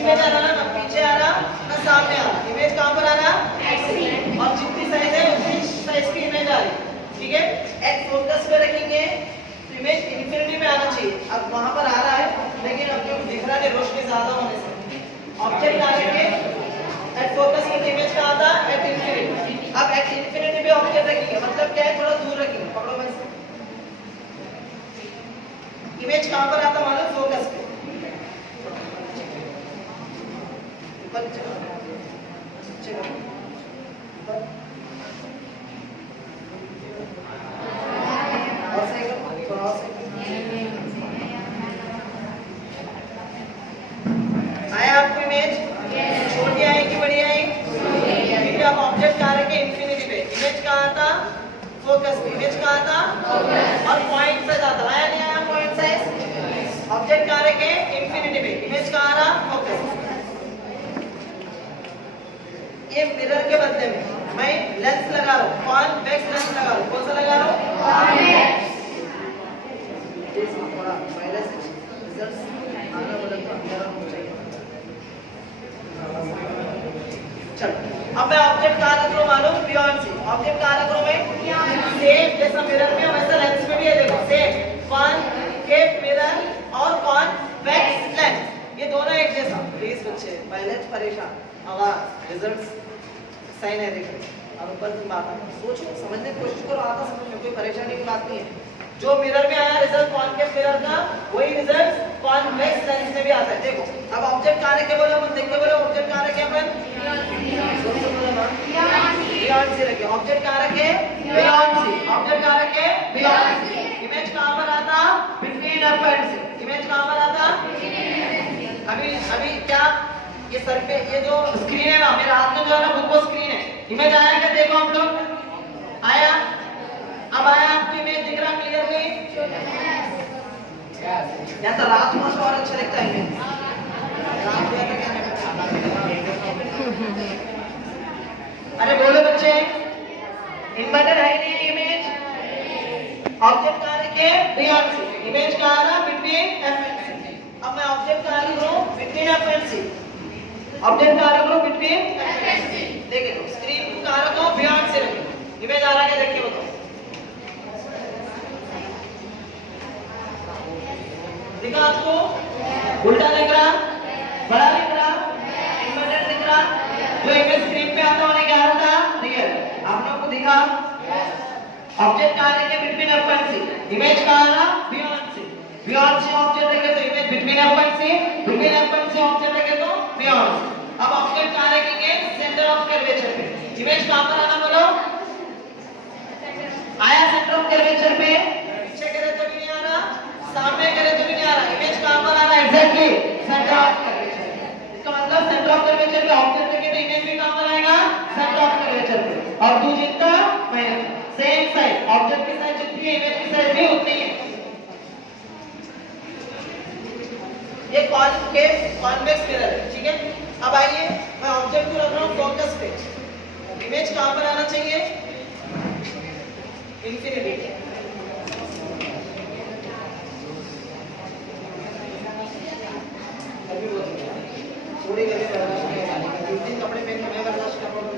Image आ रहा ना पीछे आ रहा ना सामने आ रहा, इमेज कहाँ पर आ रहा और जितनी साइज है उतनी साइज की इमेज आ रही, ठीक है। एट फोकस पे रखेंगे तो इमेज इंफिनिटी में आना चाहिए। अब वहां पर आ रहा है लेकिन अब क्यों दिख रहा है रोशनी ज्यादा होने से। ऑब्जेक्ट आ रखे एट फोकस पे इमेज कहाँ था एट इंफिनिटी। अब एट इंफिनिटी पे ऑब्जेक्ट रखेंगे मतलब क्या है थोड़ा दूर रखेंगे, पकड़ो मैं से। इमेज कहाँ पर आता मालूम फोकस पे। आया आपको इमेज छोटी आई कि बड़ी आई? क्योंकि आप ऑब्जेक्ट कहाँ रखे इंफिनिटी पे, इमेज कहाँ था फोकस पे, इमेज कहाँ था और पॉइंट साइज आता। आया नहीं आया पॉइंट साइज? ऑब्जेक्ट कहाँ रखे इंफिनिटी पे, इमेज कहाँ रहा फोकस। ये मिरर के बदले में मैं लेंस लगा रहा हूँ, कॉन्वेक्स लेंस लगा रहा हूँ। कौन सा लगा रहा हूँ? कॉन्वेक्स। थोड़ा पहले से रिजल्ट्स आना बोले तो अंधेरा हो जाएगा। चलो अब मैं ऑब्जेक्ट कहाँ रख रहा हूँ मालूम? Beyond C. ऑब्जेक्ट कहाँ रख रहा हूँ मैं? सेम जैसा मिरर में वैसा लेंस में भी है, देखो सेम कॉनकेव मिरर और कॉन्वेक्स लेंस, ये दोनों एक जैसा। प्लीज बच्चे पहले परेशान आवाज रिजल्ट्स सही नहीं दिख रहे, अब ऊपर की बात सोचो समझने की कोशिश करो, आता समझ में कोई परेशानी की बात नहीं है। जो मिरर में आया रिजल्ट कॉनकेव मिरर का वही रिजल्ट कॉन्वेक्स लेंस में भी आता है। देखो अब ऑब्जेक्ट कहाँ रखे बोलो, अपन देख के बोलो ऑब्जेक्ट कहाँ रखे अपन बियॉन्ड से रखे। ऑब्जेक्ट कहाँ रखे बियॉन्ड से। ऑब्जेक्ट कहाँ रखे बियॉन्ड से। इमेज कहाँ पर आता बिटवीन एफ एंड से। इमेज कहाँ पर आता अभी क्या ये सर पे ये जो स्क्रीन है ना मेरे हाथ में जो है ना वो स्क्रीन है। इमेज आया क्या देखो आप लोग, आया? अब आया आपको इमेज दिख रहा क्लियरली? या तो रात में और अच्छा दिखता है इमेज। अरे बोलो बच्चे इन्वर्टेड है नहीं इमेज? ऑब्जेक्ट कहाँ रखे बियॉन्ड से, इमेज कहाँ रहा बिटवीन एफ एंड सी। अब मैं ऑब्जेक्ट कहाँ रख रहा हूँ between F and C. Object कहाँ रख रहा हूँ बिटवीन एफ एंड सी। देखिए स्क्रीन को कहाँ रखो बियॉन्ड से रखो। इमेज आ रहा है देखिए बताओ, दिखा आपको? उल्टा दिख रहा, बड़ा दिख रहा, इन्वर्टेड दिख रहा? जो इमेज स्क्रीन पे आता होने क्या था रियल, आप लोगों को दिखा? ऑब्जेक्ट कहाँ रखे between F and C. Image कहाँ रहा beyond C. Beyond C object रखे तो image between F and C, between F and C object रखे तो बियॉन्ड से। अब ऑब्जेक्ट कहाँ रखेंगे सेंटर ऑफ कर्वेचर पे। इमेज कहाँ पर आना बोलो? आया सेंटर ऑफ कर्वेचर पे? पीछे करे तो भी नहीं आ रहा, सामने करे तो भी नहीं आ रहा, इमेज कहाँ पर आ रहा है एग्जैक्टली सेंटर ऑफ कर्वेचर। इसका मतलब सेंटर ऑफ कर्वेचर पे ऑब्जेक्ट रखे तो इमेज भी कहाँ पर आएगा सेंटर ऑफ कर्वेचर पे। और तू जितना मैं सेम साइज, ऑब्जेक्ट की साइज जितनी है इमेज की साइज भी उतनी है। ये कॉनकेव कॉन्वेक्स मिरर है, ठीक है। अब आइए मैं ऑब्जेक्ट को रख रहा हूँ फोकस पे। इमेज कहाँ पर आना चाहिए इंफिनिटी। थोड़ी गली कपड़े पहन के मैं बर्दाश्त कर रहा हूँ।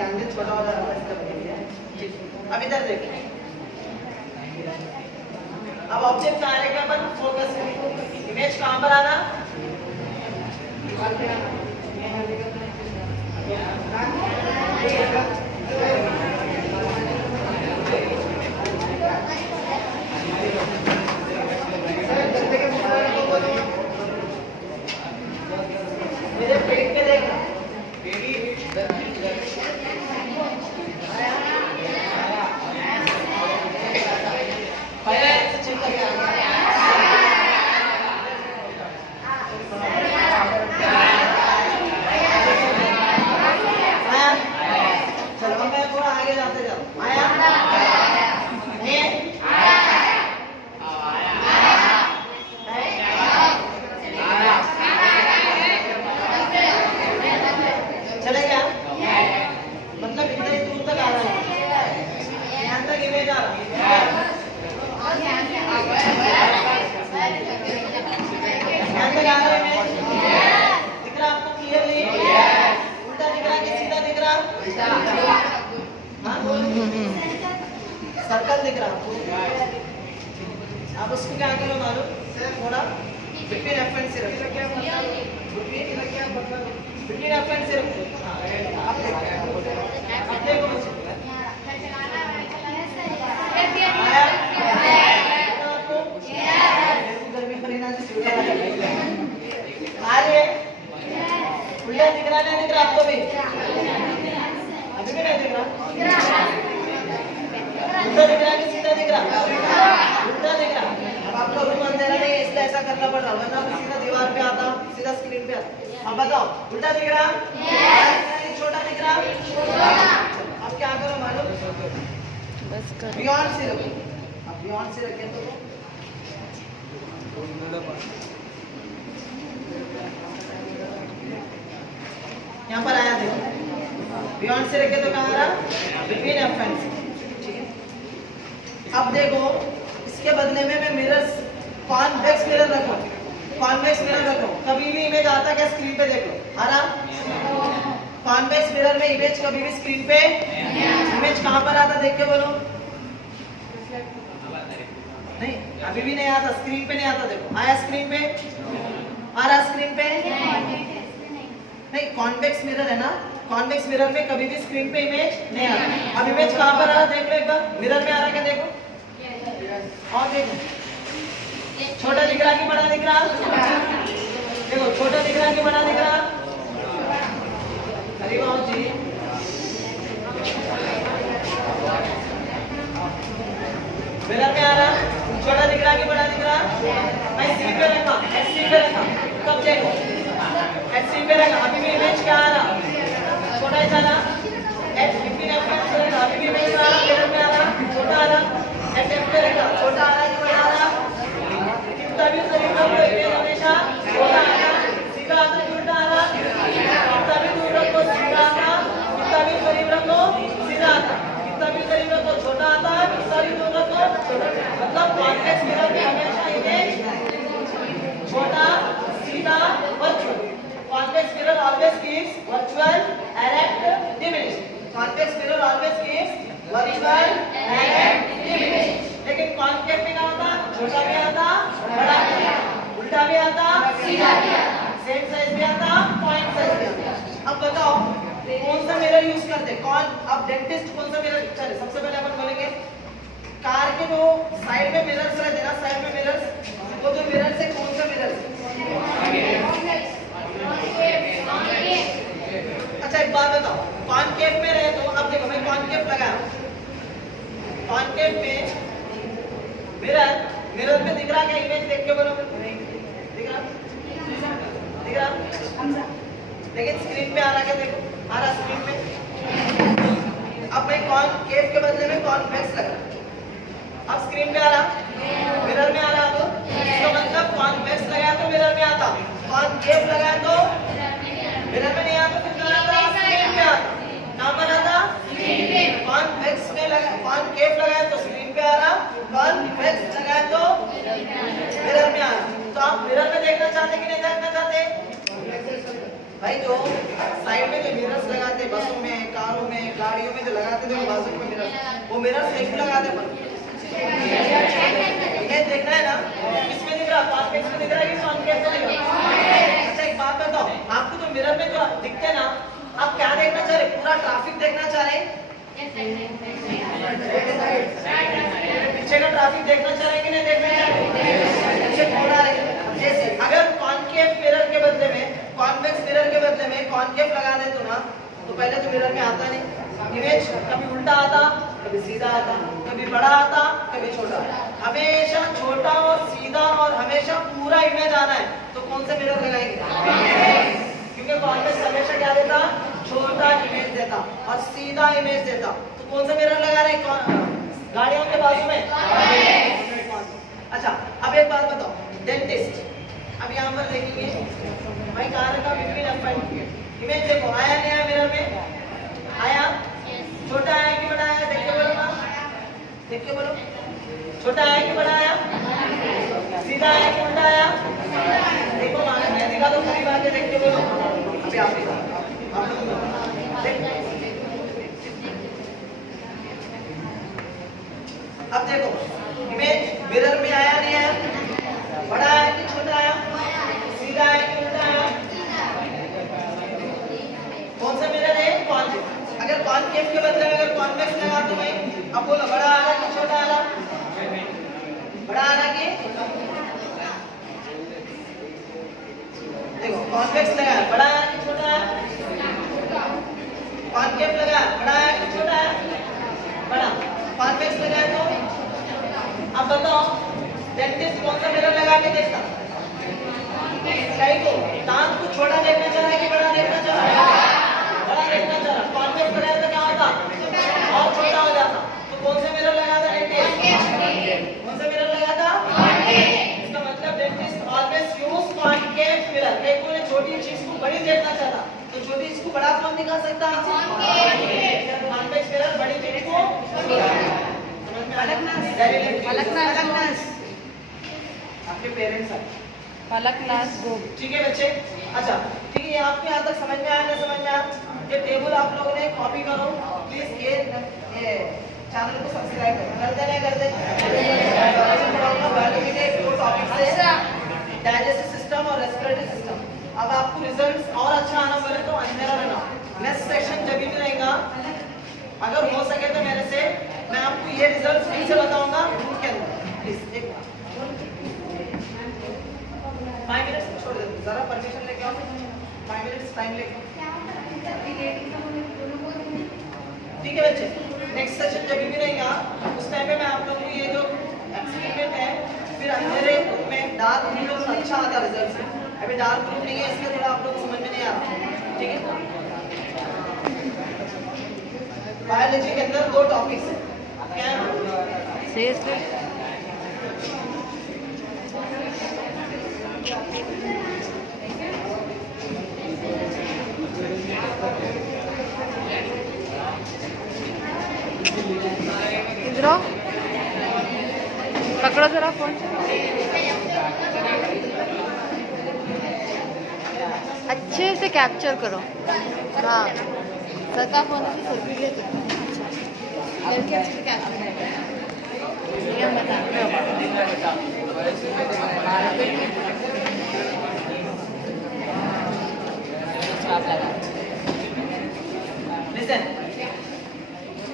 कैंडिल छोटा हो जा रहा है इसका। अब इधर देखिए, अब अब ऑब्जेक्ट कहाँ रहेगा अपन फोकस करेंगे। इमेज कहाँ पर आना, मेरे पेट पे देखना, चलो मैं थोड़ा आगे जाते जाओ। आया चले क्या, मतलब इतना ही दूर तक आ रहा है, यहाँ तक इमेज आ रहा है, यहाँ तक आ रहा है इमेज दिख रहा आपको क्लियरली, उल्टा दिख रहा कि सीधा दिख रहा, सर्कल दिख रहा आपको। आप उसको क्या करो मालूम, थोड़ा बिटवीन एफ एंड सी रखो, बिटवीन एफ एंड सी रखो। अब देखो गर्मी परिणाम आ रही है, उल्टा दिख रहा नहीं दिख रहा आपको भी, अभी भी नहीं दिख रहा, उल्टा दिख रहा कि सीधा दिख रहा, उल्टा दिख रहा। अब आपका रूम अंधेरा नहीं है इसलिए ऐसा करना पड़ रहा, वरना सीधा दीवार पे आता, सीधा स्क्रीन पे आता। अब बताओ उल्टा दिख रहा, छोटा दिख रहा, अब क्या करो मालूम, बस कर बियॉन्ड से रखो। अब बियॉन्ड से रखें तो यहाँ पर आया, देखो बियॉन्ड से रखे तो कहाँ आ रहा, बिटवीन एफ एंड सी, ठीक है। अब देखो इसके बदले में मैं मिरर्स, कॉन्वेक्स मिरर रखो, कॉन्वेक्स मिरर रखो, कभी भी इमेज आता क्या स्क्रीन पे देख लो, आ रहा। कॉन्वेक्स मिरर में इमेज कभी भी स्क्रीन पे, इमेज कहाँ पर आता देख के बोलो, नहीं अभी भी नहीं आता, स्क्रीन पे नहीं आता, देखो आया स्क्रीन पे, आ रहा स्क्रीन पे, नहीं कॉन्वेक्स मिरर है ना, कॉन्वेक्स मिरर में कभी भी स्क्रीन पे इमेज नहीं आता। अब इमेज कहाँ पर आ रहा देख लो एक बार, मिरर में आ रहा क्या देखो, और देखो छोटा दिख रहा कि बड़ा दिख रहा, देखो छोटा दिख रहा कि बड़ा दिख रहा, अरे वाह जी, मिरर में आ रहा, छोटा दिख रहा कि बड़ा दिख रहा, मैं सी पे रखा, एस पे रखा, कब देखो एस पे रखा, अभी भी इमेज क्या आ रहा, छोटा ही था ना, एच फिफ्टीन एफ पे रखा, अभी भी इमेज आ रहा, मिरर में आ रहा, छोटा आ रहा, एफ पे रखा, छोटा आ रहा कि बड़ा आ रहा, कितना भी करीब रखो इमेज हमेशा छोटा आ रहा, सीधा आता कि उल्टा आ रहा, कितना भी दूर रखो सीधा आता, कितना भी करीब रखो सीधा आता, कितना भी करीब रखो छोटा आता, कितना भी दूर रखो छोटा, मतलब कॉन्वेक्स मिरर में हमेशा इमेज छोटा सीधा virtual, convex mirror always gives virtual erect diminished, convex mirror always gives virtual erect diminished, लेकिन कॉन्केव में क्या होता, छोटा भी आता बड़ा भी आता, उल्टा भी आता सीधा भी आता, सेम साइज भी आता पॉइंट साइज भी आता। अब बताओ कौन सा मिरर यूज करते, कौन, अब डेंटिस्ट कौन सा मिरर, चलिए सबसे पहले अपन बोलेंगे कार के जो साइड में मिरर्स रहते ना, साइड में मिरर्स, वो जो मिरर से कौन सा मिरर, अच्छा एक बात बताओ, कॉनकेव में रहे तो, अब देखो मैं कॉनकेव लगाया, कॉनकेव में मिरर, मिरर पे दिख रहा क्या इमेज देख के बोलो, दिख रहा, दिख रहा, लेकिन स्क्रीन पे आ रहा क्या देखो, आ रहा स्क्रीन पे। अब मैं कॉनकेव के बदले में कॉन्वेक्स लगा, अब स्क्रीन पे आ रहा, मिरर में आ रहा, तो इसका मतलब कॉन्वेक्स लगाया तो मिरर में आता, कॉनकेव लगाया तो मिरर में नहीं आता, फिर कहाँ आता, स्क्रीन पे आता, कहाँ पर आता, स्क्रीन पे, कॉन्वेक्स में लगा, कॉनकेव लगाया तो स्क्रीन पे आ रहा, कॉन्वेक्स लगाया तो मिरर में आ रहा। तो आप मिरर में देखना चाहते कि नहीं देखना चाहते भाई, जो साइड में जो मिरर्स लगाते बसों में, कारों में, गाड़ियों में जो लगाते थे बाजू में मिरर, वो मिरर्स एक लगाते पर इमेज देखना है ना, किसमें दिख रहा, कॉन्वेक्स में दिख रहा है कि कॉनकेव में दिख रहा है? अच्छा एक बात बताओ, आपको जो मिरर में जो दिखते हैं ना, आप क्या देखना चाह रहे, पूरा ट्रैफिक देखना चाह रहे हैं, पीछे का ट्रैफिक देखना चाह रहे हैं कि नहीं देखना चाह रहे, पीछे थोड़ा जैसे अगर कॉनकेव मिरर के बदले में, कॉन्वेक्स मिरर के बदले में कॉनकेव लगा दे तो ना, तो पहले तो मिरर में आता नहीं, इमेज कभी उल्टा आता, कभी सीधा आता, कभी बड़ा आता, कभी छोटा, हमेशा छोटा और सीधा और हमेशा पूरा इमेज आना है, तो कौन सा मिरर लगाएंगे? क्योंकि कॉन्वेक्स हमेशा क्या देता, छोटा इमेज देता और सीधा इमेज देता, तो कौन सा मिरर लगा रहे हैं गाड़ियों के बाजू में? अच्छा अब एक बात बताओ, डेंटिस्ट, अब यहाँ पर देखेंगे भाई कार का बिटवीन एफ इमेज देखो, आया नहीं आया मिरर में? आया, छोटा आया कि बड़ा आया, देख के बोलो ना, देख के बोलो, छोटा आया कि बड़ा आया, सीधा आया कि उल्टा आया? देखो मैं दिखा दो पूरी बातें, देख के बोलो, अभी आप अब देखो इमेज मिरर में आया नहीं आया, बड़ा आया कि छोटा आया, सीधा आया कि उल्टा आया? कौन सा मिरर है? कॉन्वेक्स। अगर कॉनकेव के बदले में अगर कॉन्वेक्स लगा दूं मैं, अब बोलो बड़ा आ रहा कि छोटा आ रहा? बड़ा आ रहा कि? देखो कॉन्वेक्स लगाया, बड़ा आया कि छोटा आया? कॉनकेव लगाया, बड़ा आया कि छोटा आया? बड़ा। कॉन्वेक्स लगाया तो अब बताओ डेंटिस्ट कौन सा मिरर लगा के देखता? कहीं को दांत को छोटा देखना चाह रहा है कि बड़ा देखना चाह रहा है? बड़ा देखना चाह रहा। कॉन्वेक्स लगाया तो क्या होता, और छोटा हो जाता, तो कौन सा मिरर लगा था डेंटिस्ट? कौन सा मिरर लगा था? इसका मतलब dentist always use concave mirror. कहीं कोई छोटी चीज को बड़ी देखना चाहता तो छोटी चीज को बड़ा कौन दिखा सकता है? कॉन्वेक्स मिरर बड़ी चीज को पलकनास, आपके पेरेंट्स हैं पलकनास गो, ठीक है बच्चे? अच्छा ठीक है, आपके यहाँ तक समझ में आया ना? समझ में आया? ये टेबल आप लोगों ने कॉपी करो प्लीज, ये चैनल को सब्सक्राइब कर देना, कर दे। दो टॉपिक से डाइजेस्टिव सिस्टम और रेस्पिरेटरी सिस्टम। अब आपको रिजल्ट्स और अच्छा आना बोले तो अंधेरा रहना, नेक्स्ट सेक्शन जब भी रहेगा, अगर हो सके तो मेरे से मैं आपको ये रिजल्ट फिर से बताऊंगा रूम के अंदर, प्लीज एक 5 मिनट्स छोड़ दे, जरा परमिशन लेके आओ, 5 मिनट्स टाइम लेके। ठीक है बच्चे, नेक्स्ट सेशन जब भी रहेगा उस टाइम पे मैं आप लोगों को ये जो एक्सपेरिमेंट है, फिर अंधेरे में डार्क रूम में अच्छा आता रिजल्ट से, अभी डार्क रूम नहीं है इसलिए थोड़ा आप लोग को समझ में नहीं आ रहा, ठीक है? बायोलॉजी के अंदर 2 टॉपिक्स हैं, क्या है? इधर आओ, पकड़ो जरा फोन, अच्छे से कैप्चर करो। हाँ सर का फोन से सेल्फी ले सकते हैं, अच्छे से कैप्चर नियम लिसन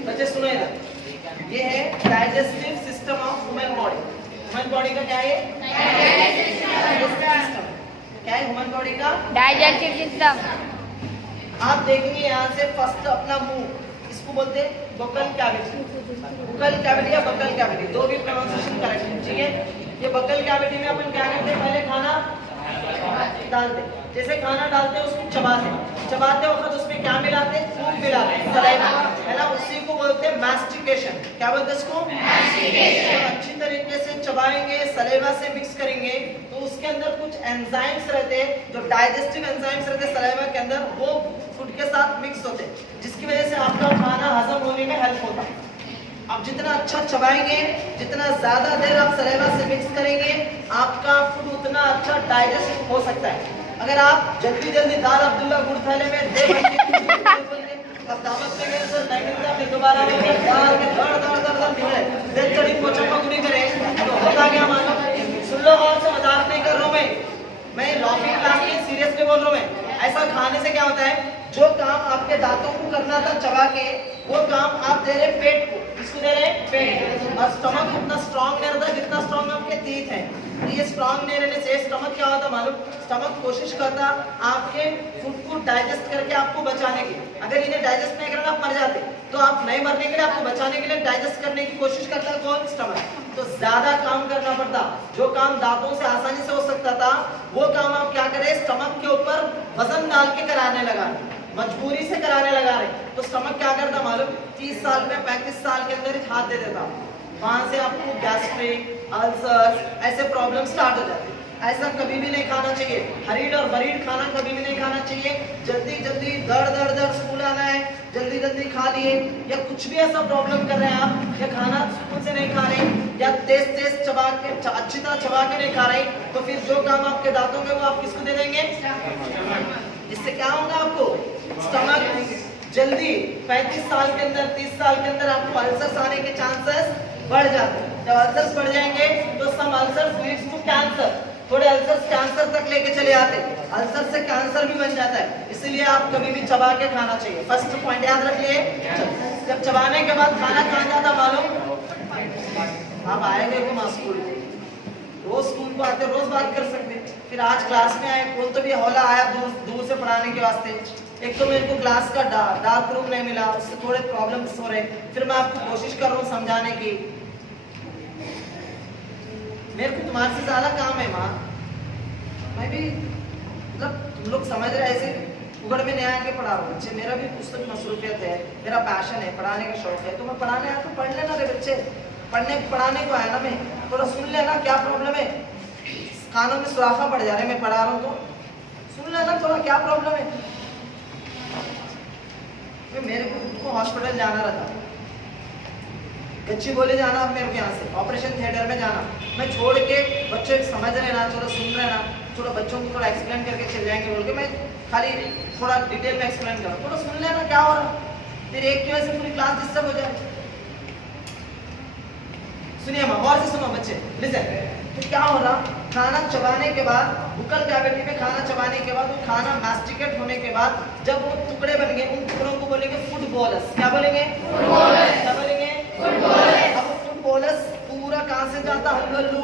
बच्चे सुनो इधर, ये है digestive system of human body. Human body का क्या है? Digestive system. क्या है ह्यूमन बॉडी का? Digestive system. आप देखेंगे यहाँ से फर्स्ट अपना मुंह, इसको बोलते हैं बकल कैविटी, बकल कैविटी या बकल कैविटी, दो भी प्रोनाउंसिएशन करेक्ट है, ठीक है? ये बकल कैविटी में अपन क्या करते हैं, पहले खाना डालते, जैसे खाना डालते हैं उसको चबाते वक्त उसमें क्या मिलाते हैं? फूड मिलाते हैं, सलाइवा, है ना? उसी को बोलते हैं मैस्टिकेशन। क्या बोलते हैं इसको? मैस्टिकेशन। तो अच्छी तरीके से चबाएंगे, सलाइवा से मिक्स करेंगे तो उसके अंदर कुछ एंजाइम्स रहते हैं, जो डाइजेस्टिव एंजाइम्स रहते हैं सलाइवा के अंदर, वो फूड के साथ मिक्स होते हैं, जिसकी वजह से आपका खाना हजम होने में हेल्प होता है। आप जितना अच्छा चबाएंगे, जितना ज्यादा देर आप सलाइवा से मिक्स करेंगे, आपका फूड उतना अच्छा डाइजेस्ट हो सकता है। अगर आप जल्दी दाल अब्दुल्ला गुड़ थाले में दे अब दावत में गए सर नहीं मिलता, फिर दोबारा वो दर ढूंढे, देख कड़ी पोछा गुड़ी करे तो होता क्या मानो। सुन लो और से मजाक नहीं कर रहा हूँ मैं लॉफिंग क्लास में सीरियसली बोल रहा हूँ मैं। ऐसा खाने से क्या होता है, जो काम आपके दांतों को करना था चबा के, वो काम आप दे रहे पेट को। किसको दे रहे? पेट। और स्टमक उतना स्ट्रांग नहीं रहता जितना स्ट्रांग आपके टीथ हैं। तो ये स्ट्रांग नहीं रहने से स्टमक क्या होता मालूम, स्टमक कोशिश करता आपके फूड को डाइजेस्ट करके आपको बचाने की। अगर इन्हें डाइजेस्ट नहीं करना आप मर जाते, तो आप नहीं मरने के लिए, आपको बचाने के लिए डाइजेस्ट करने की कोशिश करता है कौन? स्टमक। तो ज्यादा काम करना पड़ता, जो काम दांतों से आसानी से हो सकता था वो काम आप क्या करें, स्टमक के ऊपर वजन डाल के कराने लगा, मजबूरी से कराने लगा रहे। तो स्टमक क्या करता मालूम, 30 साल में 35 साल के अंदर ही हाथ दे देता। वहां से आपको गैस्ट्रिक, अल्सर्स, ऐसे प्रॉब्लम स्टार्ट हो जाते। ऐसा कभी भी नहीं खाना चाहिए। हरीड और बरीड खाना कभी भी नहीं खाना चाहिए। जल्दी जल्दी दर स्कूल आना है, जल्दी जल्दी खा लिए, या कुछ भी ऐसा प्रॉब्लम कर रहे हैं आप, या खाना सुकून से नहीं खा रहे, या तेज चबा के अच्छी तरह चबा के नहीं खा रहे, तो फिर जो काम आपके दांतों के वो आप किसको दे देंगे? इससे क्या होगा आपको, स्टमक जल्दी 35 साल के अंदर, 30 साल के अंदर आपको अल्सर्स आने के चांसेस बढ़ जाते हैं। जब अल्सर्स बढ़ जाएंगे तो सम अल्सर्स लीड्स टू कैंसर, थोड़े अल्सर्स कैंसर तक लेके चले आते, अल्सर से कैंसर भी बन जाता है। इसलिए आप कभी भी चबा के खाना चाहिए। फर्स्ट पॉइंट याद रखिए। जब चबाने के बाद खाना कहाँ जाता मालूम, आप आएंगे घुमा स्कूल, रोज स्कूल को आते, रोज बात कर सकते। फिर आज क्लास में आए, कौन तो भी हौला आया दूर से पढ़ाने के वास्ते। एक तो मेरे को क्लास का डार्क रूम नहीं मिला, उससे थोड़े प्रॉब्लम्स हो रहे। फिर मैं आपको कोशिश कर रहा हूँ समझाने की, मेरे को तुम्हारे से ज्यादा काम है माँ। मैं भी मतलब तुम लोग समझ रहे ऐसे उगड़ में नहीं आके पढ़ा रहा हूँ बच्चे, मेरा भी पुस्तक मसरूफियत है, मेरा पैशन है, पढ़ाने का शौक है। तो मैं पढ़ाने आया तो पढ़ लेना रे बच्चे, पढ़ाने को आया ना मैं, थोड़ा सुन लेना क्या प्रॉब्लम है। कानों में सुराखा पड़ जा रहे, मैं पढ़ा रहा हूँ तो सुन लेना थोड़ा क्या प्रॉब्लम है। मेरे को हॉस्पिटल जाना रहता, गच्ची बोले जाना, अब मेरे को यहाँ से ऑपरेशन थिएटर में जाना, मैं छोड़ के बच्चे समझ रहे ना, थोड़ा सुन रहे ना, थोड़ा बच्चों को थोड़ा एक्सप्लेन करके चल जाएंगे बोल के मैं खाली थोड़ा डिटेल में एक्सप्लेन करूँ, थोड़ा सुन लेना क्या हो रहा, फिर एक की वजह से पूरी क्लास डिस्टर्ब हो जाए। सुनिए माँ, गौर से सुनो बच्चे, लिसन। तो क्या हो रहा, खाना चबाने के बाद, बुक्कल कैविटी में खाना चबाने के बाद, वो खाना मास्टिकेट होने के बाद जब वो टुकड़े बन गए, उन टुकड़ों को बोलेंगे फूड बॉलस। क्या बोलेंगे? क्या बोलेंगे? अब फूड बॉलस पूरा कहाँ से जाता, हल्लू,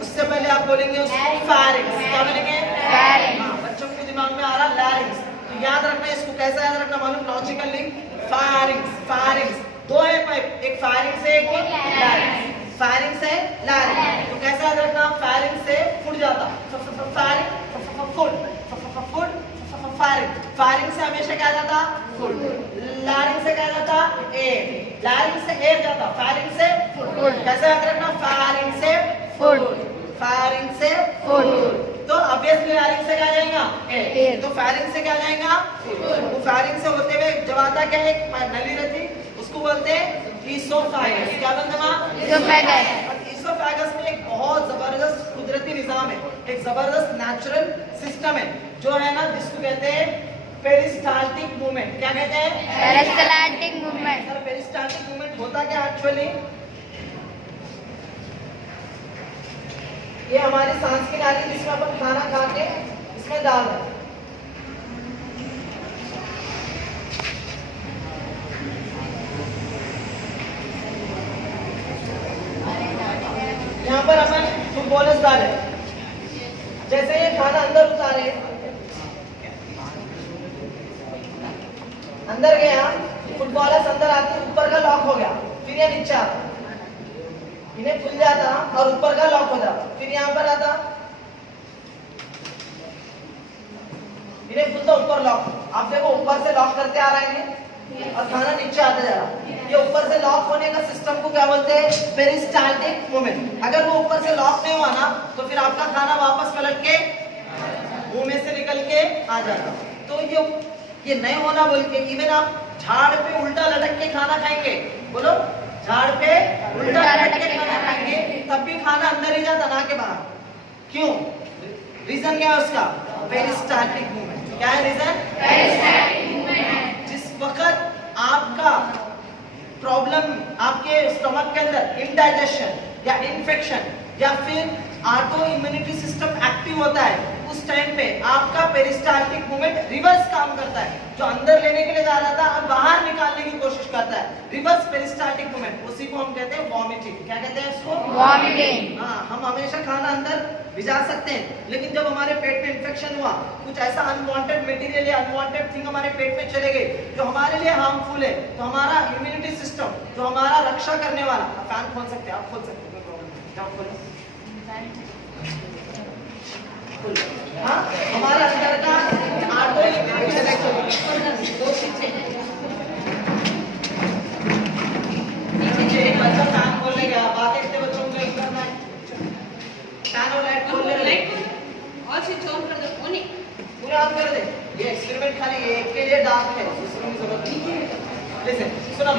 उससे पहले आप बोलेंगे उसको फैरिंग्स। क्या बोलेंगे? हाँ, बच्चों के दिमाग में आ रहा लैरिंग्स। तो याद रखना इसको, कैसा याद रखना मालूम, लॉजिकल लिंक, फैरिंग्स। दो है पाइप, एक फैरिंग्स है, एक लैरिंग्स। फैरिंग्स है, लैरिंग्स। तो कैसा याद रखना, फैरिंग्स से फुट जाता, फैरिंग से हमेशा क्या जाता, फुट। लैरिंग से क्या जाता, एयर। लैरिंग से एयर जाता, फैरिंग से फुट। कैसा याद रखना, फैरिंग से फुट, फैरिंग से फुट। तो ऑब्वियसली लैरिंग से क्या जाएगा, एयर। तो फैरिंग से क्या जाएगा, फुट। वो फैरिंग से होते हुए जब आता क्या है, एक नली रहती, उसको बोलते हैं ईसोफेगस। क्या बोलते हैं? ईसोफेगस। ईसोफेगस में एक बहुत जबरदस्त कुदरती निजाम है, एक जबरदस्त नेचुरल सिस्टम है, जो है ना, जिसको कहते हैं पेरिस्टाल्टिक मूवमेंट। क्या कहते हैं? Peristaltic movement. Sir peristaltic movement होता क्या एक्चुअली, ये हमारी सांस की नाली जिसमें अपन खाना खा के इसमें डाल रहे हैं। यहाँ पर अपन फुटबॉलर्स डाले, जैसे ये खाना अंदर उतारे, अंदर गया, फुटबॉलर्स अंदर आते, ऊपर का लॉक हो गया, फिर ये नीचे आता, इन्हें खुल जाता और ऊपर का लॉक हो जाता, फिर यहाँ पर आता, इन्हें खुलता, ऊपर लॉक। आप देखो ऊपर से लॉक करते आ रहे हैं और खाना नीचे आते जा रहा। ये ऊपर से लॉक होने का सिस्टम को क्या बोलते हैं, पेरिस्टाल्टिक मूवमेंट। अगर वो ऊपर से लॉक नहीं हुआ ना, तो फिर आपका खाना वापस पलट के मुंह में से निकल के आ जाता। तो ये नहीं होना बोल के, इवन आप झाड़ पे उल्टा लटक के खाना खाएंगे, बोलो, झाड़ पे उल्टा लटक के खाना खाएंगे, तब भी खाना अंदर ही जाता, ना के बाहर। क्यों? रीजन क्या है उसका, पेरिस्टाल्टिक मूवमेंट। क्या है रीजन? पेरिस्टाल्टिक आपका प्रॉब्लम आपके स्टमक के अंदर इंडाइजेशन या इन्फेक्शन या फिर ऑटो इम्यूनिटी सिस्टम एक्टिव होता है, उस टाइम पे आपका पेरिस्टाल्टिक मूवमेंट रिवर्स काम करता है। जो अंदर लेने के लिए जा रहा था अब बाहर निकालने की कोशिश करता है, रिवर्स पेरिस्टाल्टिक मूवमेंट, उसी को हम कहते हैं वॉमिटिंग। क्या कहते हैं इसको? वॉमिटिंग। हाँ, हम हमेशा खाना अंदर भिजा सकते हैं, लेकिन जब हमारे पेट में इन्फेक्शन हुआ, कुछ ऐसा अनवांटेड मटेरियल या अनवांटेड थिंग हमारे पेट में चले गए जो हमारे लिए हार्मफुल है, तो हमारा इम्यूनिटी सिस्टम जो हमारा रक्षा करने वाला, फैन खोल सकते हैं, आप खोल सकते हैं, कोई प्रॉब्लम नहीं, जाओ खोलो। हाँ, हमारा अंदर का ऑटो इम्यूनिटी एक बच्चा फैन खोलने गया, बातें इतने बच्चों को नहीं करना है, फैन और लाइट खोल ले, और स्विच ऑन कर दो, ऑन पूरे ऑन कर दे। ये एक्सपेरिमेंट खाली एक के लिए डार्क है, दूसरों की जरूरत नहीं है। लिसन, सुनो,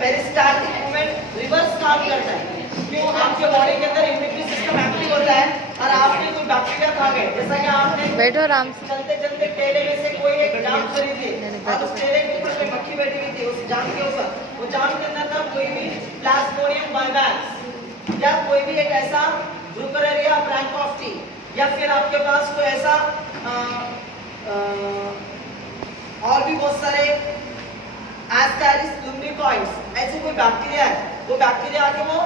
पेरिस्टाल्टिक मूवमेंट रिवर्स काम करता है। क्यों? आपके बॉडी के अंदर इम्यूनिटी सिस्टम एक्टिव होता है और आपने कोई बैक्टीरिया खा गए, जैसा कि आपने बैठो आराम से। चलते चलते केले में से कोई एक जाम खरीदी और उस केले के ऊपर कोई मक्खी बैठी हुई थी, उस जाम के ऊपर, वो जाम के अंदर था कोई भी प्लाज्मोडियम बाइवैक्स या कोई भी एक ऐसा ब्रुकरेरिया ब्रैंकोफ्टी या फिर आपके पास कोई ऐसा और भी बहुत सारे एस्केरिस लुम्ब्रिकॉइड्स, ऐसे कोई बैक्टीरिया है, वो बैक्टीरिया आके वो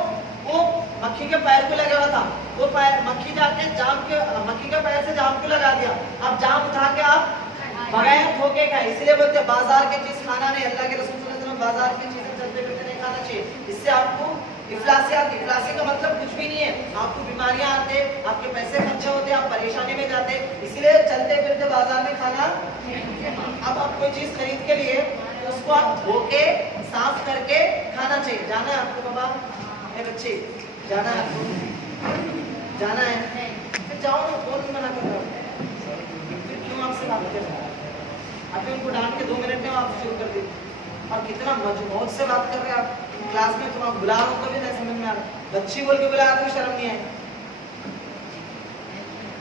मक्खी के पैर को लगा हुआ था, वो पैर मक्खी जाके जाम के मक्खी के पैर से जाम को लगा दिया। अब जाम उठा के आप बगैर धोखे खाए, इसलिए बोलते हैं बाजार की चीज खाना नहीं, अल्लाह के रसूल सल्लल्लाहु अलैहि वसल्लम बाजार की चीजें चलते फिरते नहीं खाना चाहिए, इससे आपको इफ्लासी का मतलब कुछ भी नहीं है, आपको बीमारियां आते, आपके पैसे खर्चे होते, आप परेशानी में जाते, इसलिए चलते फिरते बाजार में खाना। अब आप कोई चीज खरीद के लिए तो उसको आप धो के साफ करके खाना चाहिए। जाना है आपको बाबा, बच्चे जाना है आपको, जाना है फिर जाओ ना, कौन मना कर रहा है, फिर क्यों आपसे बात कर रहा है? अभी उनको डांट के 2 मिनट में आप शुरू कर दी, और कितना मौज से बात कर रहे हैं आप क्लास में, तुम आप बुला रहे हो तो भी नहीं समझ में आ रहा, बच्ची बोल के बुला रहे हो, शर्म नहीं है।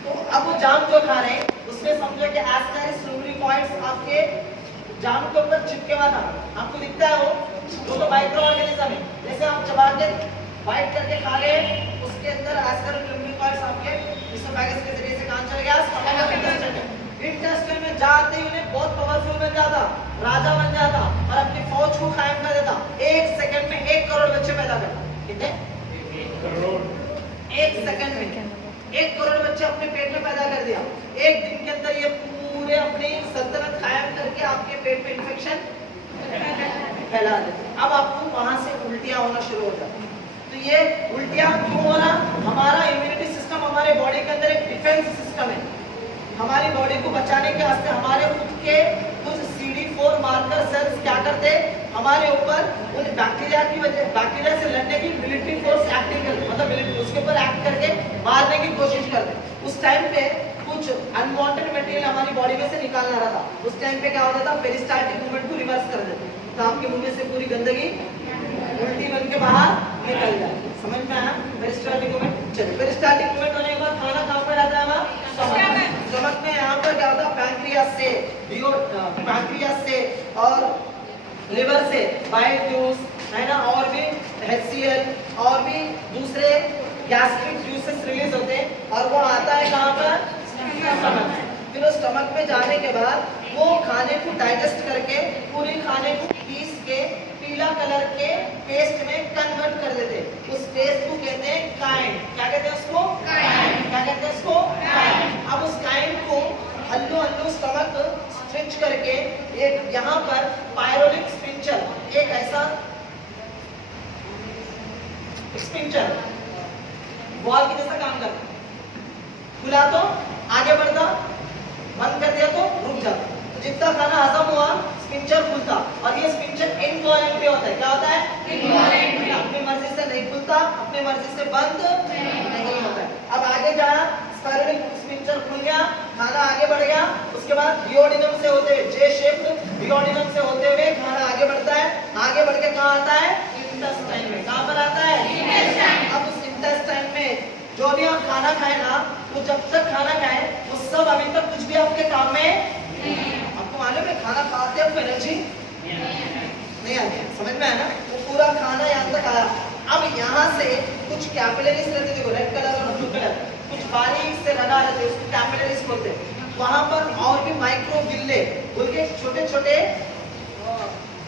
तो अब वो जाम जो खा रहे हैं उसमें समझो कि एस्केरिस लुम्ब्रिकॉइड्स आपके जाम के ऊपर चिपके हुआ था, आपको दिखता है वो तो माइक्रो ऑर्गेनिज्म है, जैसे आप चबा के बाइट करके खा रहे हैं, उसके अंदर एस्केरिस लुम्ब्रिकॉइड्स आपके इसोफेगस के जरिए से कहां चले गया? इंटेस्टाइन में जाते ही उन्हें बहुत पावरफुल बन जाता, राजा बन जाता और अपनी फौज को कायम कर देता। 1 सेकंड में 1 करोड़ बच्चे पैदा करता। कितने? 1 करोड़। 1 सेकंड में 1 करोड़ बच्चे अपने पेट में पैदा कर दिया। एक दिन के अंदर ये पूरे अपनी सल्तनत कायम करके आपके पेट में इंफेक्शन फैला देते। अब आपको वहां से उल्टियां होना शुरू हो जाती। तो ये उल्टियां क्यों हो रहा? हमारा इम्यूनिटी सिस्टम हमारे बॉडी के अंदर एक डिफेंस सिस्टम है, हमारी बॉडी को बचाने के वास्ते हमारे खुद के कुछ CD4 मार्कर सेल्स क्या करते हैं, हमारे ऊपर उन बैक्टीरिया की वजह, बैक्टीरिया से लड़ने की मिलिट्री फोर्स एक्टिंग करते, मतलब मिलिट्री उसके ऊपर एक्ट करके मारने की कोशिश करते। उस टाइम पे कुछ अनवांटेड मटेरियल हमारी बॉडी में से निकालना रहा था, उस टाइम पे क्या होता था, पेरिस्टाल्टिक मूवमेंट को रिवर्स कर देते, तो आपके मुंह में से पूरी गंदगी उल्टी बन के बाहर निकल जाए। समझ में आया? Peristaltic movement. चलिए, पेरिस्टाल्टिक मूवमेंट होने के बाद खाना कहाँ पर आता है हमारा? स्टमक में। यहाँ पर क्या होता है, पैंक्रियास से और लिवर से बाइल जूस है ना, और भी HCl और भी दूसरे गैस्ट्रिक जूसेस रिलीज होते हैं, और वो आता है कहाँ पर? स्टमक। फिर वो स्टमक में जाने के बाद वो खाने को डाइजेस्ट करके पूरी खाने को पीस के पीला कलर के पेस्ट में कन्वर्ट कर देते हैं। उस पेस्ट को कहते हैं काइन। क्या कहते हैं उसको? काइन। क्या कहते हैं उसको? काइन। अब उस काइन को हल्लू हल्लू स्टमक स्ट्रेच करके एक यहाँ पर पायरोलिक स्पिंचर, एक ऐसा स्पिंचर बॉल की जैसा काम करता, खुला तो आगे बढ़ता, बंद कर दिया तो रुक जाता। तो जितना खाना हजम हुआ स्पिंचर खुलता, और ये स्पिंचर इनवॉलेंटरी होता है। क्या होता है? इनवॉलेंटरी। अपनी मर्जी से नहीं खुलता, अपनी मर्जी से बंद नहीं होता है। अब आगे जहाँ स्पायरलिक स्पिंचर खुल गया, खाना आगे बढ़ गया, उसके बाद डिओडिनम से होते हुए, जे शेप्ड डिओडिनम से होते हुए खाना आगे बढ़ता है। आगे बढ़ के कहाँ आता है? इंटेस्टाइन में। कहाँ पर आता है? इंटेस्टाइन। अब उस इंटेस्टाइन में जो भी आप खाना खाए ना, वो जब तक खाना खाए वो सब अभी तक कुछ भी आपके काम में, आपको मालूम है खाना खाते हैं एनर्जी नहीं आती, समझ में आया ना? वो पूरा खाना यहाँ तक आया। अब यहाँ से कुछ कैपिलरीज रहते, देखो रेड कलर और ब्लू कलर, कुछ बारीक से रगा रहते, उसको कैपिलरीज बोलते हैं। वहां पर और भी माइक्रोविल्ले बोल के छोटे छोटे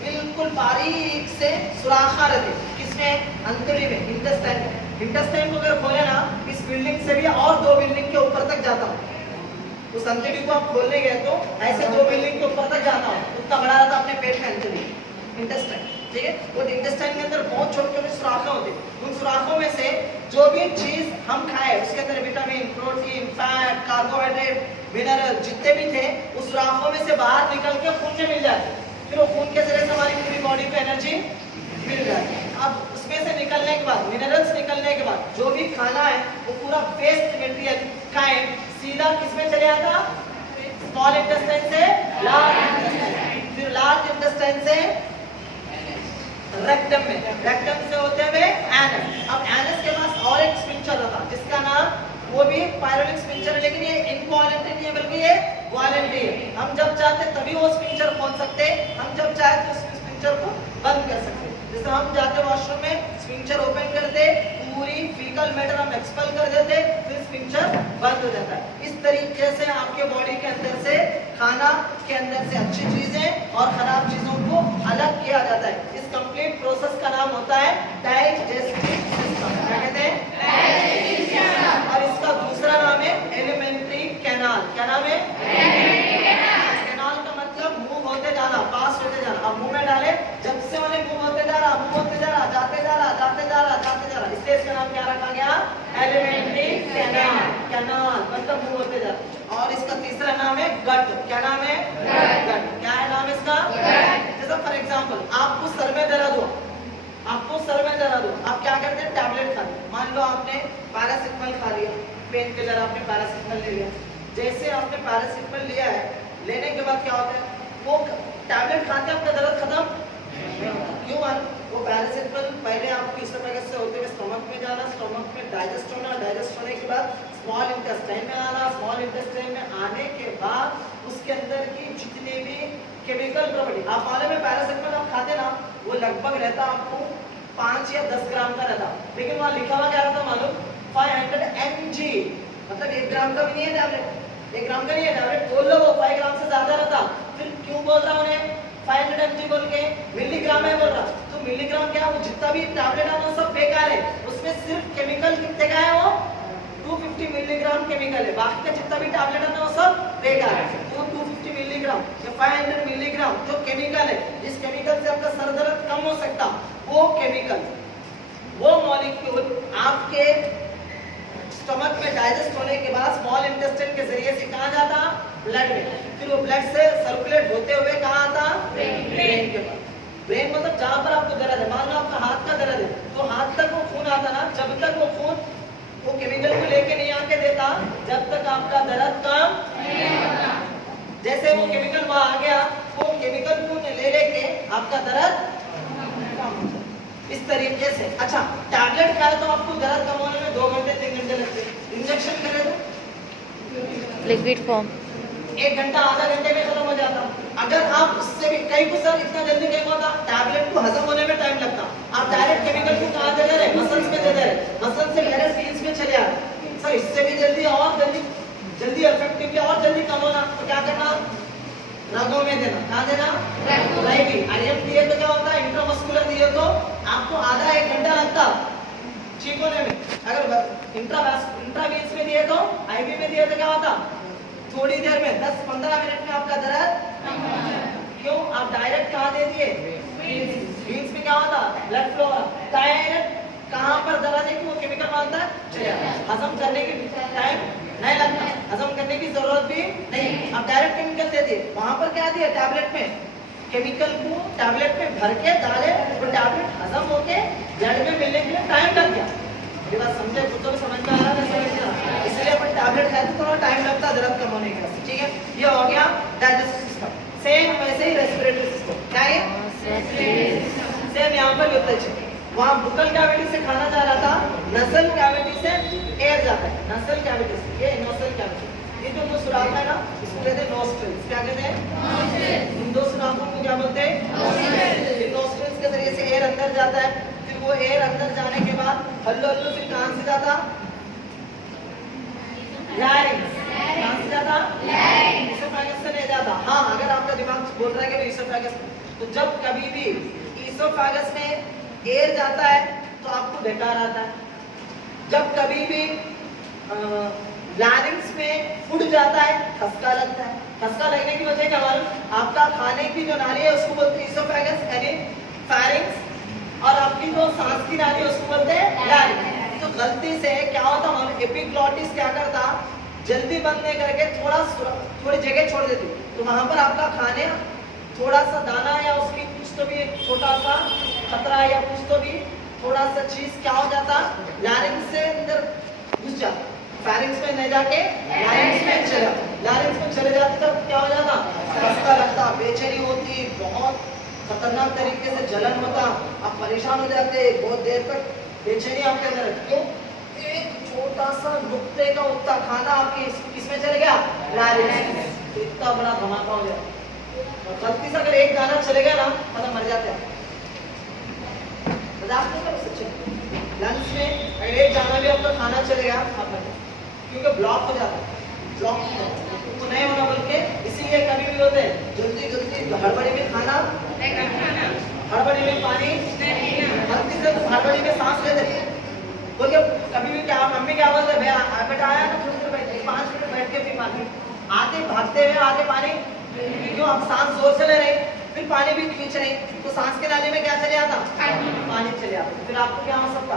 बिल्कुल बारीक से सुराखा रहते, किसमें? अंतड़ी में, इंटेस्टाइन में। इंटेस्टाइन को अगर खोले ना, इस बिल्डिंग से भी और 2 बिल्डिंग के ऊपर तक जाता हूँ। उस अंतड़ी को आप खोलने गए तो ऐसे 2 बिल्डिंग के ऊपर तक जाता हूँ, उतना बड़ा रहता अपने पेट में अंतड़ी, इंटेस्टाइन, ठीक है? वो इंटेस्टाइन के अंदर बहुत छोटे छोटे सुराखें होते हैं। उन सुराखों में से जो भी चीज हम खाए उसके अंदर vitamin, protein, fat, carbohydrate, mineral जितने भी थे, उस सुराखों में से बाहर निकल के खून में मिल जाते, फिर वो खून के जरिए से हमारी पूरी बॉडी को एनर्जी मिल जाती है। अब उसमें से निकलने के बाद, मिनरल्स निकलने के बाद जो भी खाना है वो पूरा वेस्ट मटेरियल खाएं, सीधा किसमें चले आता? स्मॉल इंटेस्टाइन से लार्ज इंटेस्टाइन, फिर लार्ज इंटेस्टाइन से रेक्टम में, रेक्टम से होते हुए एनस। अब एनस के पास और एक स्फिंक्टर रहता जिसका नाम, वो भी पायरोलिक स्फिंक्टर है, लेकिन ये इनवॉलंटरी नहीं है बल्कि ये वॉलंटरी है। हम जब चाहते तभी वो स्फिंक्टर खोल सकते, हम जब चाहे तो उस स्फिंक्टर को बंद कर सकते। जैसे हम जाते वॉशरूम में, स्फिंक्टर ओपन करते, पूरी फीकल मैटर हम एक्सपेल कर देते, फिर स्फिंक्टर बंद हो जाता है। इस तरीके से आपके बॉडी के अंदर से खाना के अंदर से अच्छी चीजें और खराब चीजों को अलग किया जाता है। इस कंप्लीट प्रोसेस का नाम होता है डाइजेस्टिव सिस्टम। क्या कहते हैं? और इसका दूसरा नाम है एलिमेंट्री कैनाल। क्या नाम है? कैनाल का मतलब मूव होते जाना, पास होते जाना। अब मुंह में डाले, जब से मैंने मूव होते जा रहा, मूव होते जा रहा, जाते जा रहा, जाते जा रहा, जाते जा रहा, इसलिए इसका नाम क्या रखा गया? Alimentary canal. कैनाल मतलब मूव होते जा रहा। और इसका तीसरा नाम है गट। क्या नाम है? गट। क्या है नाम इसका? जैसे फॉर एग्जाम्पल आपको सर में दर्द हो, आपको सर में दर्द हो, आप क्या करते हैं? टैबलेट खाते हैं। मान लो आपने पैरासिटामोल खा लिया, पेन किलर आपने पैरासिटामोल ले लिया। जैसे आपने पैरासिटामोल लिया है, लेने के बाद क्या होता है? वो टैबलेट खाते आपका दर्द खत्म नहीं होता। क्यों? वो पैरासिटामोल पहले आपकी इसोफेगस से होते हुए स्टमक में जाना, स्टमक में डाइजेस्ट होना, डाइजेस्ट होने के बाद स्मॉल इंटेस्टाइन में आना, स्मॉल इंटेस्टाइन में आने के बाद उसके अंदर की जितने भी केमिकल प्रॉपर्टी, आप मालूम है पैरासिटामोल आप खाते ना, वो लगभग रहता आपको 5 या 10 ग्राम का रहता, लेकिन वहाँ लिखा हुआ क्या रहता मालूम? 500 mg, मतलब 1 ग्राम का भी नहीं है टैबलेट, 1 ग्राम का नहीं है टैबलेट, बोल लो वो 5 ग्राम से ज्यादा रहता। फिर क्यों बोल रहा उन्हें 500 mg बोल के? मिलीग्राम है बोल रहा। तो मिलीग्राम क्या, वो जितना भी टैबलेट है वो सब बेकार है, उसमें सिर्फ केमिकल कितने का है? वो 250 मिलीग्राम केमिकल है, बाकी का जितना भी टैबलेट है वो सब बेकार है। तो 250 मिलीग्राम या 500 मिलीग्राम जो केमिकल है, जिस केमिकल से आपका सर दर्द कम हो सकता, वो केमिकल, वो मॉलिक्यूल आपके स्टमक में डाइजेस्ट होने के बाद स्मॉल इंटेस्टाइन के जरिए से कहाँ जाता? ब्लड में। फिर वो ब्लड से सर्कुलेट होते हुए कहाँ आता? ब्रेन के पास। ब्रेन मतलब जहाँ पर आपको दर्द है, मान लो आपका हाथ का दर्द है, तो हाथ तक वो खून आता ना, जब तक वो खून वो केमिकल को लेके नहीं आके देता, जब तक आपका दर्द कम नहीं होता। जैसे वो केमिकल वहां आ गया, वो केमिकल को ले लेके आपका दर्द कम हो जाता। इस तरीके से। अच्छा, टैबलेट खाए तो आपको दर्द कम होने में 2 घंटे 3 घंटे लगते हैं, इंजेक्शन करे तो लिक्विड फॉर्म 1 घंटा आधा घंटे में खत्म हो जाता। अगर आप उससे भी कई को सर इतना जल्दी नहीं होता, टैबलेट को हजम होने में टाइम लगता, आप डायरेक्ट केमिकल को कहाँ दे रहे? मसल्स में दे रहे, मसल से डायरेक्ट वेन्स में चले आ रहे। सर इससे भी जल्दी और जल्दी इफेक्टिवली और जल्दी कम होना, तो क्या करना? रगों में देना। कहाँ देना? आईवी। आईएम दिए तो क्या होता है? इंट्रामस्कुलर दिए तो आपको आधा 1 घंटा लगता ठीक होने में। अगर इंट्रावेन्स में दिए तो, आईवी में दिए तो क्या होता? थोड़ी देर में 10-15 मिनट में आपका दर्द क्यों? आप डायरेक्ट कहाँ दे दिए? वेन्स में क्या होता? ब्लड फ्लो डायरेक्ट कहाँ पर दर्द है कि वो केमिकल मानता है चले आता है। हजम करने की टाइम नहीं लगता, हजम करने की जरूरत भी नहीं, आप डायरेक्ट केमिकल दे दिए। वहां पर क्या दिया? टैबलेट में केमिकल को टैबलेट में भर के डाले, वो टैबलेट हजम होके ब्लड में मिलने के लिए टाइम लग गया। ये बात समझे? खुद तो समझ में आ रहा है, इसलिए अपन टैबलेट खाते तो थोड़ा टाइम लगता दर्द कम होने के लिए। ठीक है, ये हो गया डाइजेस्टिव सिस्टम। सेम वैसे ही रेस्पिरेटरी सिस्टम। क्या है? सेम यहाँ पर होता है। वहाँ बुकल कैविटी से खाना जा रहा था, नसल कैविटी से एयर जाता है, नसल कैविटी से, ये नोसल कैविटी। ये जो सुराख है ना, इसको कहते हैं नोस्ट्रिल्स। क्या कहते हैं? इन 2 सुराखों को क्या बोलते हैं? नोस्ट्रिल्स। उसके जरिए से एयर अंदर जाता है, फिर वो एयर अंदर जाने के बाद हल्लो हल्लो फिर कहाँ से जाता, लैरिंक्स, कहाँ से जाता, ईसोफेगस से नहीं जाता। हाँ, अगर आपका दिमाग बोल रहा है कि ईसोफेगस, तो जब कभी भी ईसोफेगस में एयर जाता है तो आपको बेकार आता है। जब कभी भी लैरिंक्स में फूड जाता है खसका लगता है। खसका लगने की वजह क्या मालूम, आपका खाने की जो नाली है उसको बोलते हैं ईसोफेगस यानी फेरिंक्स, और आपकी जो सांस की नाली है उसको बोलते हैं लैरिंक्स। तो गलती से क्या होता मालूम, एपिग्लॉटिस क्या करता, जल्दी बंद नहीं करके थोड़ी जगह छोड़ देती, तो वहां पर आपका खाने थोड़ा सा दाना या उसकी कुछ तो भी एक छोटा सा खतरा या कुछ तो भी थोड़ा सा चीज क्या हो जाता, लैरिंक्स से अंदर घुस जाता, फेरिंक्स में नहीं जाके लैरिंक्स में चला, लैरिंक्स में चले जाते तब क्या हो जाता, खसका लगता, बेचैनी होती, बहुत खतरनाक तरीके से जलन होता, आप परेशान हो जाते, बहुत देर तक बेचैनी आपके अंदर। तो एक छोटा सा नुक्ते का उतना खाना आपके किसमें चले गया, लैरिंक्स में, तो इतना बड़ा धमाका हो गया। गलती से अगर एक दाना चले गया ना मतलब मर जाते हैं। मजाक नहीं करो, सच्चे लंग्स में अगर एक दाना भी आपका खाना चलेगा आप मर जाते, क्योंकि ब्लॉक हो जाता है, ब्लॉक तो नहीं होना, बल्कि इसीलिए कभी भी होते हैं जल्दी जल्दी हड़बड़ी में खाना, हड़बड़ी में पानी, गलती से तो हड़बड़ी में सांस लेते बोल के कभी भी क्या मम्मी क्या बोलते, बेटा आया ना थोड़ी देर बैठ 5 मिनट बैठ के फिर मांगी आते भागते हुए आते पानी, क्यों आप सांस जोर से ले रहे, फिर पानी भी खींच रहे, तो सांस के नाली में क्या चले आता, पानी चले आता, फिर आपको क्या हो सकता,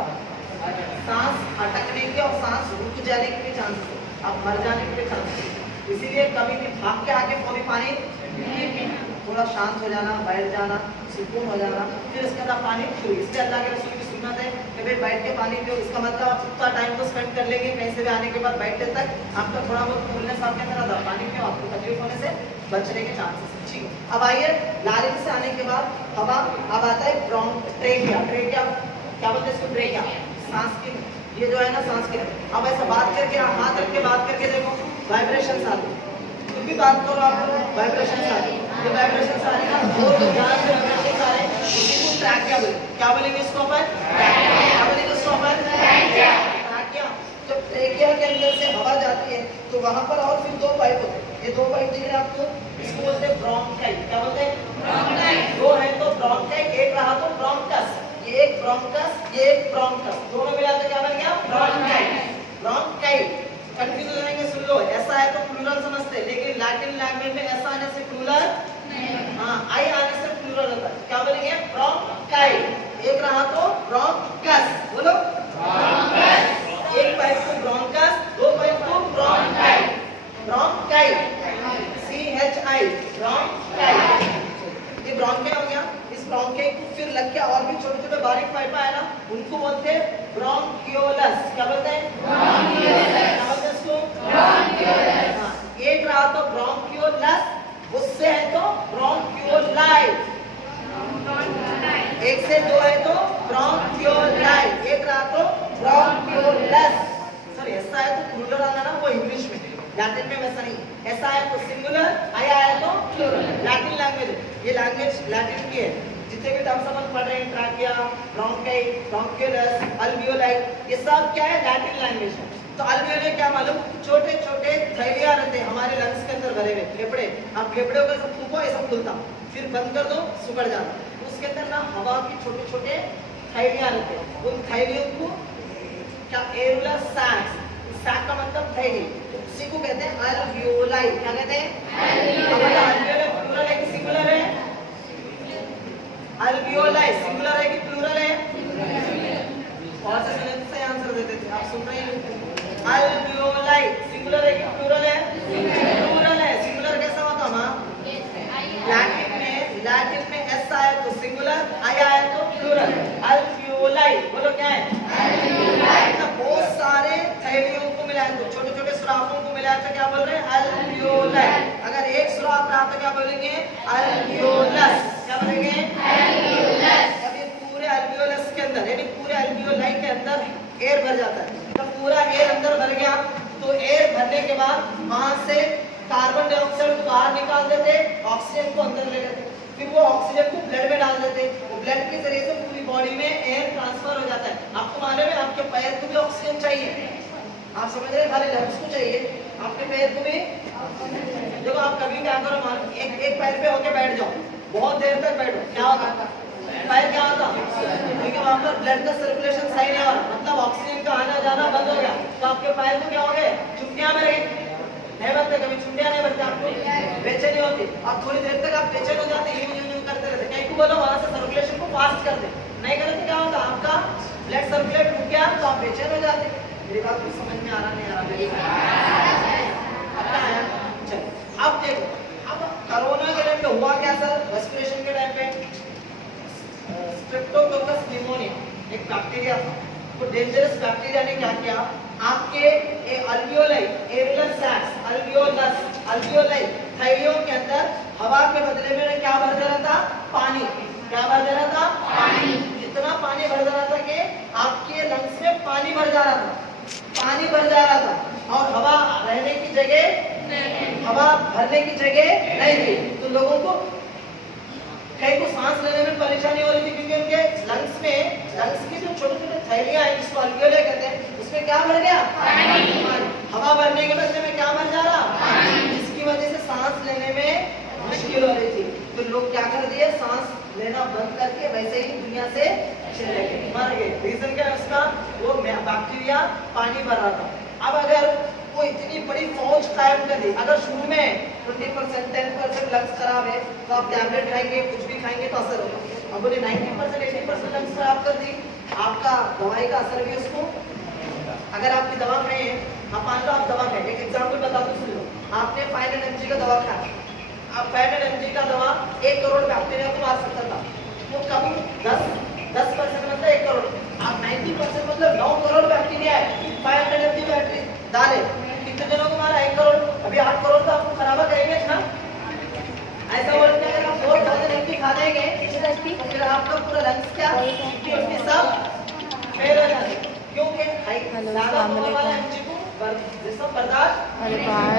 सांस अटकने के और सांस रुक जाने के भी चांसेस है, आप मर जाने के भी चांसेस है। इसीलिए कभी भी भाग के आके वो भी पानी, थोड़ा शांत हो जाना, बैठ जाना, सुकून हो जाना, फिर उसके बाद पानी पियो। इसलिए अल्लाह के रसूल की सुन्नत है कि भाई बैठ के पानी पियो। इसका मतलब आप उतना टाइम तो स्पेंड कर लेंगे कहीं से भी आने के बाद बैठने तक, आपका थोड़ा बहुत फुलनेस आपके अंदर आता, पानी पियो, आपको तकलीफ होने से बचने के चांसेस है। ठीक है, अब आइए लैरिंक्स से आने के बाद हवा, अब आता है ट्रेकिया। ट्रेकिया क्या बोलते हैं इसको, ट्रेकिया सांस की, ये जो है ना सांस के। अब ऐसा बात करके हाथ रख के बात करके देखो, वाइब्रेशन आते, कुछ भी बात करो आप, वाइब्रेशन आते, ये वाइब्रेशन आ रही है ना, बहुत ध्यान से वाइब्रेशन आ रहे हैं, इसी को ट्रैकिया बोलेंगे। क्या बोलेंगे इसको अपन, क्या बोलेंगे इसको अपन, ट्रैकिया। जब ट्रैकिया के अंदर से हवा जाती है तो वहां पर और फिर 2 पाइप होते हैं, ये 2 पाइप दिख रहे हैं आपको, इसको बोलते हैं ब्रोंकाई। क्या बोलते हैं, ब्रोंकाई। 2 है तो ब्रोंकाई, एक रहा तो ब्रोंकस, ये एक ब्रोंकस, ये एक ब्रोंकस, दोनों मिला तो क्या बन गया, ब्रोंकाई। ब्रोंकाई कंफ्यूज हो जाएंगे, सुन लो, ऐसा है तो प्लूरल समझते, लेकिन लैटिन लैंग्वेज में ऐसा आने से प्लूरल नहीं, हाँ आई आने से प्लूरल होता है। क्या बोलेंगे, ब्रोंकाई। एक रहा तो ब्रोंकस, बोलो ब्रोंकस, एक पाइप को ब्रोंकस, 2 पाइप को ब्रोंकाई। ब्रोंकाई CHI, ब्रोंकाई, ये ब्रोंकाई हो गया। इस ब्रोंकाई को फिर लग के और भी छोटे छोटे बारीक पाइप है ना, उनको बोलते हैं ब्रोंकियोलस। क्या बोलते हैं, ब्रोंकियोलस। क्या बोलते हैं इसको, ब्रोंकियोलस। हाँ, एक रहा तो ब्रोंकियोलस, उससे है तो ब्रोंकियोलाई, 1 से 2 है तो ब्रोंकियोलाई, एक रहा तो ब्रोंकियोलस। सर ऐसा है तो प्लूरल आना ना, वो इंग्लिश में, लैटिन में वैसा नहीं, ऐसा है तो सिंगुलर, आया है तो प्लूरल। लैटिन लैंग्वेज, ये लैंग्वेज लैटिन की है, जितने भी टर्म्स अपन पढ़ रहे हैं, ट्रैकिया, ब्रोंकाई, ब्रोंकियोलस, अल्वियोलाई, ये सब क्या है, लैटिन लैंग्वेज है। तो अल्वियोलाई क्या मालूम, छोटे छोटे थैलियां रहते हैं हमारे लंग्स के अंदर भरे हुए, फेफड़े, आप फेफड़े को सब फूको ऐसा खुलता, फिर बंद कर दो सुकड़ जाता, उसके अंदर ना हवा की छोटे छोटे थैलियां रहते हैं, उन थैलियों को क्या, एरुलर सैक्स, सैक का मतलब थैली, उसी को कहते हैं अल्वियोलाई। क्या कहते हैं, अल्वियोलाई। प्लूरल है कि सिंगुलर है, अल्वियोलाई सिंगुलर है कि प्लूरल है, और से सुने तो सही आंसर देते थे, आप सुन रहे हैं, अल्वियोलाई सिंगुलर है कि प्लूरल है, प्लूरल है। सिंगुलर कैसा होता है, लैटिन में एस आया तो सिंगुलर, आया है तो प्लूरल, अल्वियोलाई। बोलो क्या है, अल्वियोलाई। तो बहुत सारे थैलियों को मिलाया तो, छोटे छोटे सुराखों को मिलाया तो क्या बोल रहे हैं, अल्वियोलाई। अगर एक सुराख रहा तो क्या बोलेंगे, अल्वियोलस। क्या बोलेंगे, अल्वियोलस। अब ये पूरे अल्वियोलस के अंदर यानी पूरे अल्वियोलाई के अंदर एयर भर जाता है। जब पूरा एयर अंदर भर गया तो एयर भरने के बाद वहां से कार्बन डाइऑक्साइड को बाहर निकाल देते, ऑक्सीजन को अंदर ले लेते, फिर वो ऑक्सीजन को ब्लड में डाल देते, ब्लड के जरिए से पूरी बॉडी में एयर ट्रांसफर हो जाता है। आपको मालूम है आपके पैर को भी ऑक्सीजन चाहिए, आप समझ रहे हैं, खाली लंग्स को चाहिए, आपके पैर को भी। देखो आप कभी क्या करो, मालूम एक पैर पे होके बैठ जाओ, बहुत देर तक बैठो, क्या होगा, पैर क्या होगा, क्योंकि वहां पर ब्लड का सर्कुलेशन सही नहीं हो रहा, मतलब ऑक्सीजन का आना जाना बंद हो गया, तो आपके पैर को क्या हो गए, चुटियां में रहे नहीं बनते, कभी चुटियां नहीं बनते, आपको बेचैनी होती, और थोड़ी देर तक आप बेचैन हो जाते, यूं करते रहते, कहीं को बोलो वहां से सर्कुलेशन को फास्ट कर दे, नहीं करे तो क्या होगा, आपका ब्लड सर्कुलेट रुक गया तो आप बेचैन हो जाते। मेरी बात कुछ समझ में आ रहा नहीं आ रहा, चलो अब देखो, अब कोरोना के टाइम पे हुआ क्या सर, रेस्पिरेशन के टाइम पे स्ट्रेप्टोकोकस निमोनिया एक बैक्टीरिया था, तो डेंजरस बैक्टीरिया ने क्या किया, आपके अल्वियोलाई एरियल सैक्स अल्वियोलाई थैलियों के अंदर हवा के बदले में क्या भर दे रहा था, पानी, क्या भर दे रहा था, पानी, इतना पानी भर दे रहा था कि आपके लंग्स में पानी भर जा रहा था, और हवा रहने की जगह, हवा भरने की जगह नहीं थी, तो लोगों को कहीं को सांस लेने में परेशानी हो रही थी, क्योंकि उनके लंग्स की जो छोटे छोटे थैलियां हैं जिसको अल्वियोलाई कहते हैं, उसमें क्या भर गया, पानी, हवा भरने के बदले में क्या भर जा रहा, जिसकी वजह से सांस लेने में मुश्किल हो रही थी, तो लोग क्या कर दिए, सांस लेना बंद करके वैसे ही दुनिया से चले गए, मर गए। रीजन क्या है उसका, वो बैक्टीरिया पानी भर रहा था। अब अगर वो इतनी बड़ी फौज कायम कर दी, अगर शुरू में 20% 10% लंग्स खराब है तो आप टैबलेट खाएंगे, कुछ भी खाएंगे तो असर होगा, अब बोले 90% 80% लंग्स खराब कर दी, आपका दवाई का असर भी उसको, अगर आपकी दवा खाई है, आप मान लो आप दवा खाए, एक एग्जाम्पल बता दो, सुन लो, आपने 500 mg का दवा खाया, आप 500 mg का दवा 1 करोड़ बैक्टीरिया को मार सकता था, वो कभी 10% मतलब 1 करोड़, आप 90% मतलब 9 करोड़ बैक्टीरिया है, 500 mg बैटरी डाले, कितने जनों को मारा, 1 करोड़, अभी 8 करोड़ तो आपको खराबा करेंगे ना, ऐसा बोलते हैं, अगर आप 4000 mg खा देंगे तो फिर आपका पूरा लंग्स क्या सब फेल हो जाते, क्योंकि ज्यादा पावर वाला mg को जिसम बर्दाश्त अरे बाहर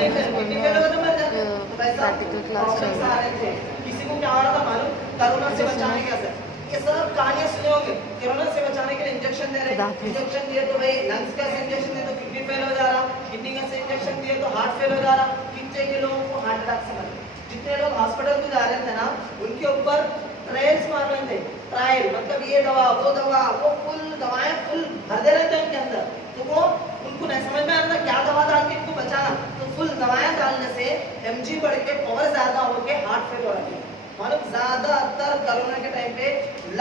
प्रैक्टिकल क्लास चल रहा है, किसी को क्या हो रहा था मालूम, कोरोना से बचाने के असर, ये सब कहानियां सुने होंगे, कोरोना से बचाने के लिए इंजेक्शन दे रहे, इंजेक्शन दिए तो भाई लंग्स का इंजेक्शन दिए तो किडनी फेल हो जा रहा, किडनी का इंजेक्शन दिए तो हार्ट फेल हो जा रहा, कितने के लोगों को हार्ट अटैक से मरे, जितने लोग हॉस्पिटल में जा रहे थे ना, उनके ऊपर ट्रायल्स मार रहे थे, ट्रायल मतलब ये दवा वो फुल दवाएं फुल भर दे रहे थे उनके अंदर, तो वो उनको नहीं समझ में आ रहा था क्या दवा डाल के इनको बचाना, तो फुल दवाएं डालने से mg बढ़ के पावर ज्यादा होके हार्ट फेल हो रहा है, मतलब ज्यादातर कोरोना के टाइम पे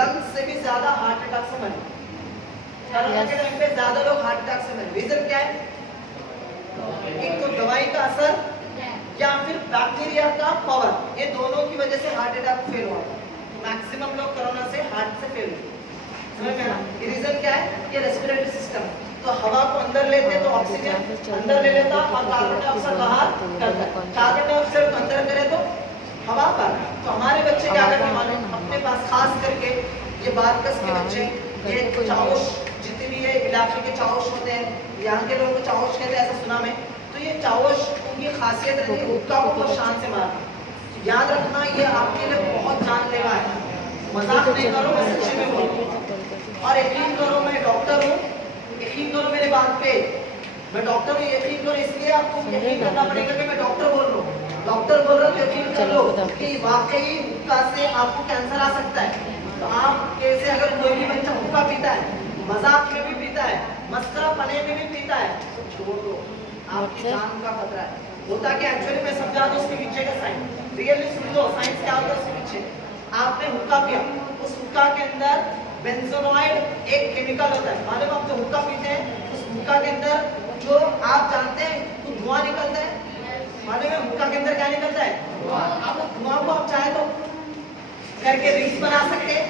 लंग्स से भी ज्यादा हार्ट अटैक से मरे, कोरोना के टाइम पे ज्यादा लोग हार्ट अटैक से मरे, रीजन क्या है, एक तो दवाई का असर या फिर बैक्टीरिया का पावर, ये दोनों की वजह से हार्ट अटैक फेल हुआ, मैक्सिमम लोग कोरोना से हार्ट से फेल हुए, समझ में आया, ये रीजन क्या है, ये रेस्पिरेटरी सिस्टम, तो हवा को अंदर लेते तो ऑक्सीजन अंदर ले लेता और कार्बन डाइऑक्साइड बाहर करता, कार्बन डाइऑक्साइड अंदर करे तो हवा पर, तो हमारे बच्चे क्या करते हैं मालूम, अपने पास खास करके ये बारकस के बच्चे, ये चाउश, जितने भी ये इलाके के चाउश होते हैं, यहाँ के लोगों को चाउश कहते हैं ऐसा सुना में, तो ये चाउश उनकी खासियत रहती है हुक्का को बहुत शान से मारना, याद रखना ये आपके लिए बहुत जानलेवा है, मजाक नहीं करो, मैं सच्चे में बोलूं, और यकीन करो मैं डॉक्टर हूँ, यकीन करो मेरे बात पे, मैं डॉक्टर हूँ, यकीन करो, इसलिए आपको यकीन करना पड़ेगा कि मैं डॉक्टर बोल रहा हूँ, डॉक्टर बोल रहा हूँ तो यकीन कर लो कि वाकई हुक्का से आपको कैंसर आ सकता है, तो आप कैसे अगर कोई भी बच्चा हुक्का पीता है, मजाक में भी पीता है, मस्करा पने में भी पीता है, तो छोड़ दो, आपकी जान का खतरा है, होता कि एक्चुअली मैं समझा दूं उसके पीछे का साइंस, रियली सुन लो साइंस क्या होता है उसके पीछे, आपने हुक्का पिया, उस हुक्का के अंदर बेंजोनॉइड एक केमिकल होता है, मालूम आप जो हुक्का पीते हैं उस हुक्का के अंदर जो आप जानते हैं तो धुआं निकलता है, मालूम है हुक्का के अंदर क्या निकलता है, आप धुआं को आप चाहे तो करके रिंग्स बना सकते हैं,